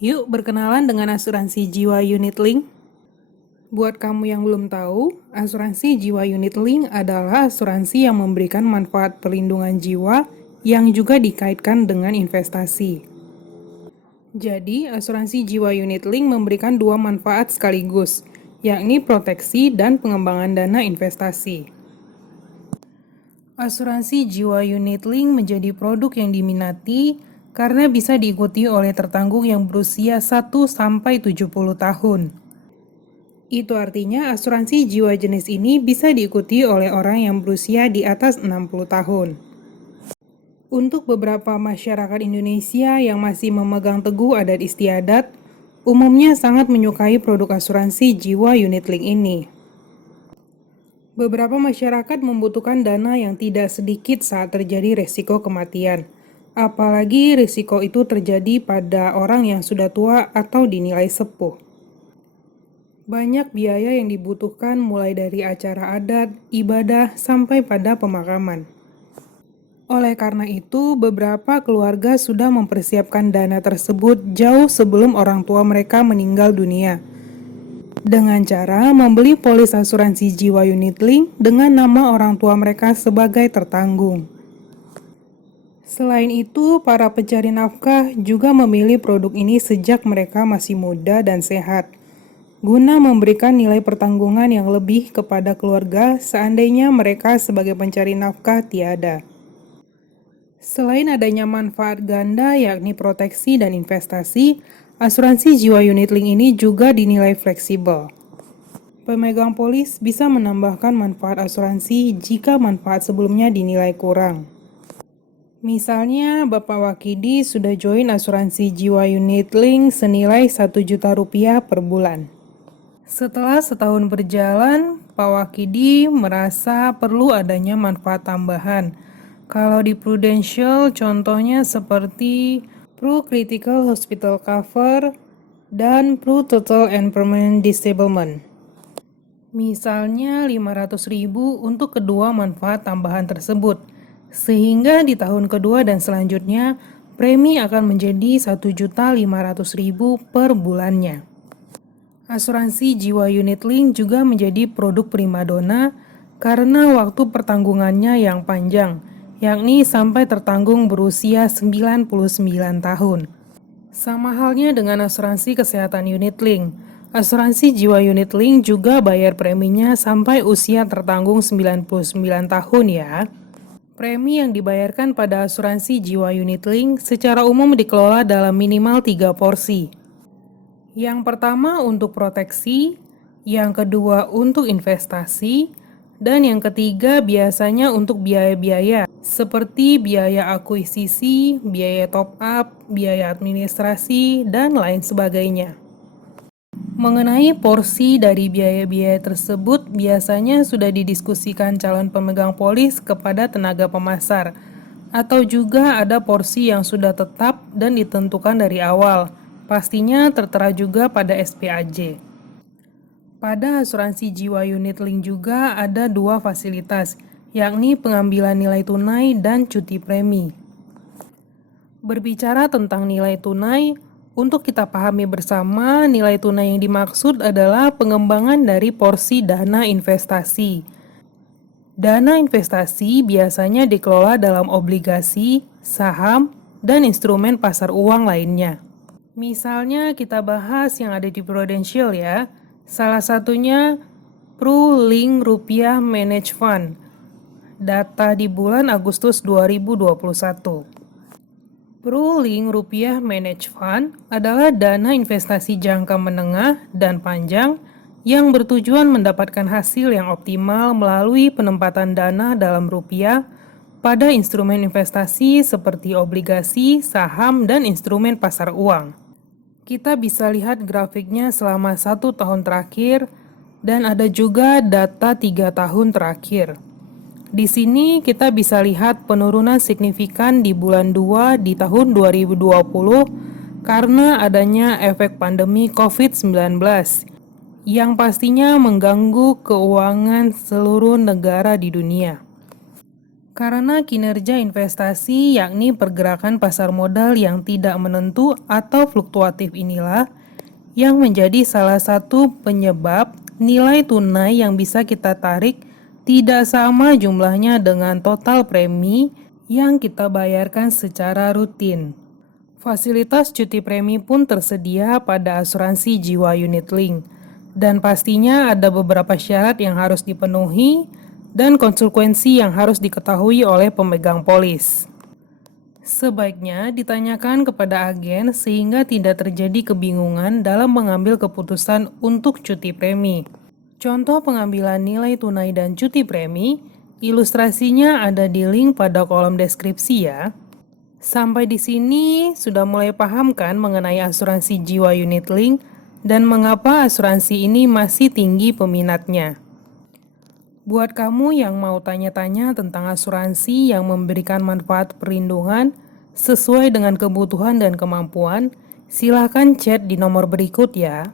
Yuk berkenalan dengan asuransi jiwa unit link. Buat kamu yang belum tahu, asuransi jiwa unit link adalah asuransi yang memberikan manfaat perlindungan jiwa yang juga dikaitkan dengan investasi. Jadi, asuransi jiwa unit link memberikan dua manfaat sekaligus, yakni proteksi dan pengembangan dana investasi. Asuransi jiwa unit link menjadi produk yang diminati karena bisa diikuti oleh tertanggung yang berusia 1-70 tahun. Itu artinya asuransi jiwa jenis ini bisa diikuti oleh orang yang berusia di atas 60 tahun. Untuk beberapa masyarakat Indonesia yang masih memegang teguh adat istiadat, umumnya sangat menyukai produk asuransi jiwa unit link ini. Beberapa masyarakat membutuhkan dana yang tidak sedikit saat terjadi resiko kematian. Apalagi risiko itu terjadi pada orang yang sudah tua atau dinilai sepuh. Banyak biaya yang dibutuhkan mulai dari acara adat, ibadah, sampai pada pemakaman. Oleh karena itu, beberapa keluarga sudah mempersiapkan dana tersebut jauh sebelum orang tua mereka meninggal dunia. Dengan cara membeli polis asuransi jiwa unit link dengan nama orang tua mereka sebagai tertanggung. Selain itu, para pencari nafkah juga memilih produk ini sejak mereka masih muda dan sehat, guna memberikan nilai pertanggungan yang lebih kepada keluarga seandainya mereka sebagai pencari nafkah tiada. Selain adanya manfaat ganda yakni proteksi dan investasi, asuransi jiwa unit link ini juga dinilai fleksibel. Pemegang polis bisa menambahkan manfaat asuransi jika manfaat sebelumnya dinilai kurang. Misalnya, Bapak Wakidi sudah join asuransi jiwa unit link senilai Rp1.000.000 per bulan. Setelah setahun berjalan, Pak Wakidi merasa perlu adanya manfaat tambahan. Kalau di Prudential, contohnya seperti Pro Critical Hospital Cover dan Pro Total and Permanent Disablement. Misalnya 500.000 untuk kedua manfaat tambahan tersebut, sehingga di tahun kedua dan selanjutnya premi akan menjadi Rp1.500.000 per bulannya. Asuransi jiwa unit link juga menjadi produk primadona karena waktu pertanggungannya yang panjang, yakni sampai tertanggung berusia 99 tahun. Sama halnya dengan asuransi kesehatan unit link. Asuransi jiwa unit link juga bayar preminya sampai usia tertanggung 99 tahun ya. Premi yang dibayarkan pada asuransi jiwa unit link secara umum dikelola dalam minimal 3 porsi. Yang pertama untuk proteksi, yang kedua untuk investasi, dan yang ketiga biasanya untuk biaya-biaya seperti biaya akuisisi, biaya top up, biaya administrasi, dan lain sebagainya. Mengenai porsi dari biaya-biaya tersebut biasanya sudah didiskusikan calon pemegang polis kepada tenaga pemasar, atau juga ada porsi yang sudah tetap dan ditentukan dari awal. Pastinya tertera juga pada SPAJ. Pada asuransi jiwa unit link juga ada dua fasilitas, yakni pengambilan nilai tunai dan cuti premi. Berbicara tentang nilai tunai, untuk kita pahami bersama, nilai tunai yang dimaksud adalah pengembangan dari porsi dana investasi. Dana investasi biasanya dikelola dalam obligasi, saham, dan instrumen pasar uang lainnya. Misalnya kita bahas yang ada di Prudential ya. Salah satunya Pru-Link Rupiah Managed Fund. Data di bulan Agustus 2021. Pru-Link Rupiah Managed Fund adalah dana investasi jangka menengah dan panjang yang bertujuan mendapatkan hasil yang optimal melalui penempatan dana dalam rupiah pada instrumen investasi seperti obligasi, saham, dan instrumen pasar uang. Kita bisa lihat grafiknya selama 1 tahun terakhir dan ada juga data 3 tahun terakhir. Di sini kita bisa lihat penurunan signifikan di bulan 2 di tahun 2020 karena adanya efek pandemi COVID-19 yang pastinya mengganggu keuangan seluruh negara di dunia. Karena kinerja investasi, yakni pergerakan pasar modal yang tidak menentu atau fluktuatif inilah yang menjadi salah satu penyebab nilai tunai yang bisa kita tarik tidak sama jumlahnya dengan total premi yang kita bayarkan secara rutin. Fasilitas cuti premi pun tersedia pada asuransi jiwa unit link, dan pastinya ada beberapa syarat yang harus dipenuhi dan konsekuensi yang harus diketahui oleh pemegang polis. Sebaiknya ditanyakan kepada agen sehingga tidak terjadi kebingungan dalam mengambil keputusan untuk cuti premi. Contoh pengambilan nilai tunai dan cuti premi, ilustrasinya ada di link pada kolom deskripsi ya. Sampai di sini sudah mulai paham kan mengenai asuransi jiwa unit link dan mengapa asuransi ini masih tinggi peminatnya. Buat kamu yang mau tanya-tanya tentang asuransi yang memberikan manfaat perlindungan sesuai dengan kebutuhan dan kemampuan, silakan chat di nomor berikut ya.